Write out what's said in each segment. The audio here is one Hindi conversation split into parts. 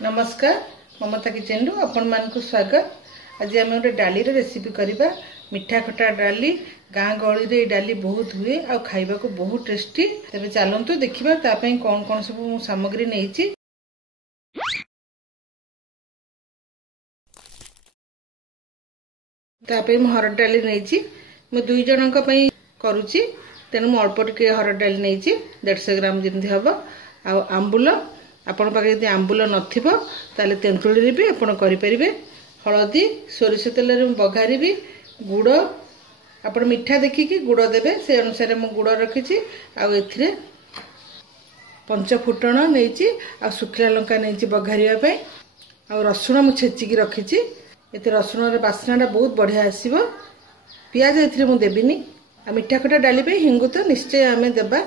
नमस्कार ममता किचन रु आपण मानकु स्वागत। आज आम गोटे डाली रेसिपी करवा मिठा खटा डाली। गाँ गहली रे डाली बहुत हुए आ खाइबा को बहुत टेस्टी। तेबे चलंतु देखिबा तापई कौन कौन सब सामग्री नेइची। तापई मु हरड डाली नेइची। मु दुई जनक पई करूची तेनु मु अल्प टिके हरड डाली नेइची 150 ग्राम जिंदी हबो। आ आंबुल आपण पाखे यदि आंबुल नथिबो ताले तेंतुली रे भी आपण करि परिबे। हळदी सोरिष तेल रे बघारी भी गुड़ आपण मिठा देखिकी गुड़ देबे से अनुसार मु गुड़ रखिछि। आ एथिरे पंच फुटण नेइछि आ सुखला लंका नेइछि बघारिया पे। आ रसुण मु छेचिकी रखिछि। एते रसुण रे बासनाटा बहुत बढ़िया आसीबो। पियाज एथिरे मु देबिनी। आ मिठा खटा डाली पे हिंगु तो निश्चय आमे देबा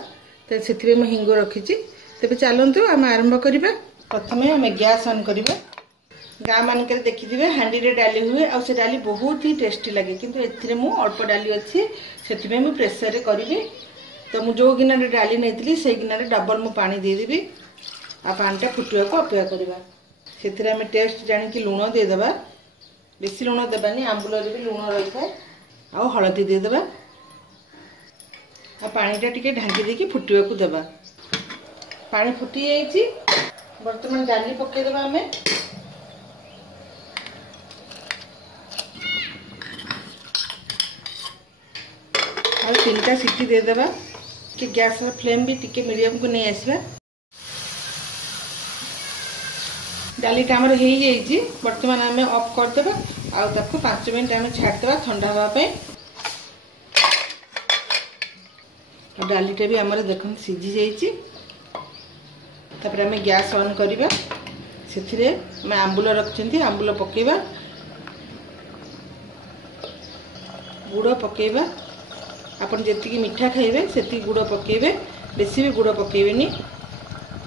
ते सेथिरे मु हिंगु रखिछि। तेबे चलंतु आम आरंभ करिबा। प्रथमे आम गैस ऑन करिबा। गाँ मानक देखिथिबे हांडी रे डाली हुए आ से डाली बहुत ही टेस्टी लगे, किंतु एथिरे मु अल्प डाली अछि सेथिमे मु प्रेशर रे करिबे। तो मु जो गिना रे डाली नेतिली से गिना रे डबल मु पानी दे देबी। आ पानीटा फुटिया को अपेक्षा करिबा। सेथिरे हम टेस्ट जानि कि लूण दे देबा। बेसी लूण देबानी, आंबुल रे भी लूण रही थाए। आ हळदी दे देबा। आ पानीटा टिके ढांकी देकी फुटिया को देबा। पानी फुटी जाइए। बर्तमान डाली पकई देबा। हमें और 3टा सीटी दे देबा कि गैस फ्लेम भी टिके मीडियम को नहीं आसबा। डाली हमर हो जाइए। बर्तमान आम ऑफ कर देबा। आ ताको 5 मिनट आम छाड़ देबा ठंडा हवा पे। डालीटा भी हमर देखन सिझी जाइए। तापर आम गैस ऑन करिबा। सेथिरे मैं आंबुल रखछंती आंबुल पकेबा। गुड़ पकेबा। आपण जेतिकी मिठा खाइबे सेति गुड़ पकेबे। बेसी भी गुड़ पकेबेनी।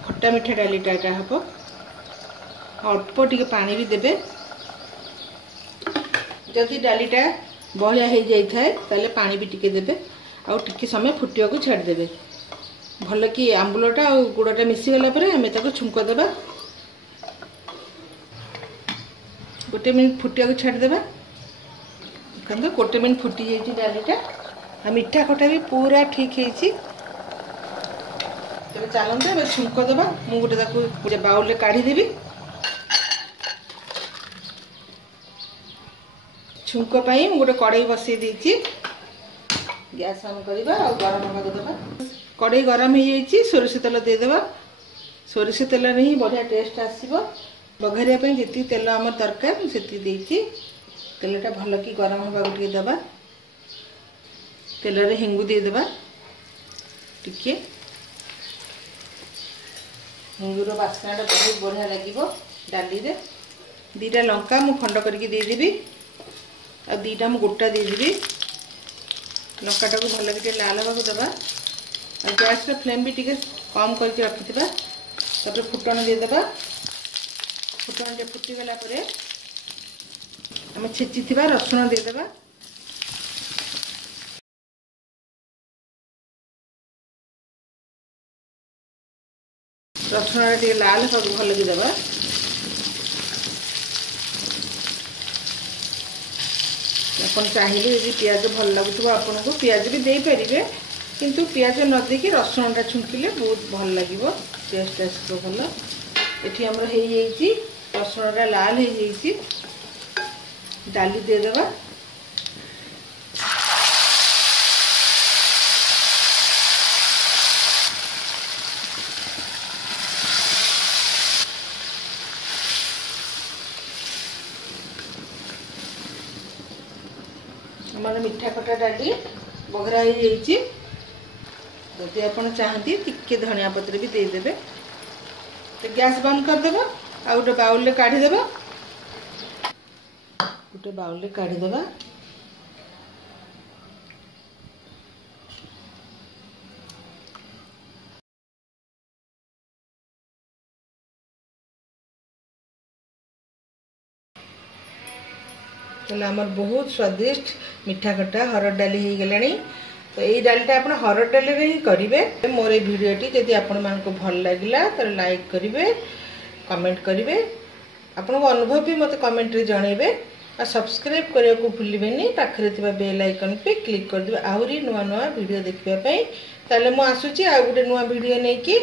खट्टा मिठा डालीटा का हबो। अल्प टिके पानी भी देबे। जदि डालीटा बहलिया हो जाई थाए ताले पानी भी टिके देबे। आ टिके समय फुटिया को छाड़ देबे। भल कि आंबुलटा और गुड़टा मिसी गला परे हमें ताको छुंक देबा। गोटे मिनिट फुटिया को छाड़ देबा। देखो गोटे मिनिट फुटी जाइए डालीटा। आ मिठा खटा भी पूरा ठीक है। तब चलते ए छुंक देबा। मु गोटे ताको गोटे बाउल रे काढ़ी देबी। छुंक पाई मु गोटे कढ़ाई बसई देइछि। गैस ऑन करिबा और गरम होगा देबा। कढ़ाई गरम हो जाइए। सोरिष तेल दे देबा। सोरिष तेल रे ही बढ़िया टेस्ट आसीबो। बघारिया पे जेति तेल हमर दरकार सेति देइछि। तेलटा भल कि गरम होगा गोटे देबा। तेल रे हिंगु दे देबा। टिके हिंगुर बास्नाटा बहुत बढ़िया लागिबो डाली रे। 2टा लंका मु खंड करके दे देबी। आ 2टा मु गोटा दे देबी। लंकाटा को भल कि लाल होगा देबा। और गैस रे फ्लेम भी टिके कम करके रखिथिबा। तापर फुटण दे देबा। फुटण जे फुटी गला परे हम छेचिथिबा रसुण दे देबा। रसुण रे लाल सब भल कि देबा। अपन चाहिए यदि प्याज भल लगुथबो आपन को प्याज भी दे परिबे, किंतु प्याज न देकी रसुणटा छुंकिले बहुत भल लागिबो। टेस्ट आसबो भल। एठी हमर हे जाईची। रसुणटा लाल हे जाईची। डाली दे देबा। हमारे मिठा खटा डाली बघरा हो जाइए। जदि आप चाहती टिके धनिया पत्र भी दे देबे। तो गैस बंद कर देबा। आ गोटे बाउल रे काढ़ी देबा। गोटे बाउल रे काढ़ी देबा। तो आमर बहुत स्वादिष्ट मिठा खटा हरड डाली हो गलानी। तो यही डालीटा आप हरड डाली ही करेंगे। मोर भिडियोटी जदि आपण मानक भल लगिला तो लाइक करेंगे, कमेंट करेंगे आपण अनुभव भी मत कमेंट रे जनइबे आ सब्सक्राइब करने को भूलिबेनी पाखरे थिबा बेल आइकन पे क्लिक कर दिबे आहुरी नुआ नुआ वीडियो देखिबा पई ताले मु आसुची आ गुटे नुआ वीडियो नै कि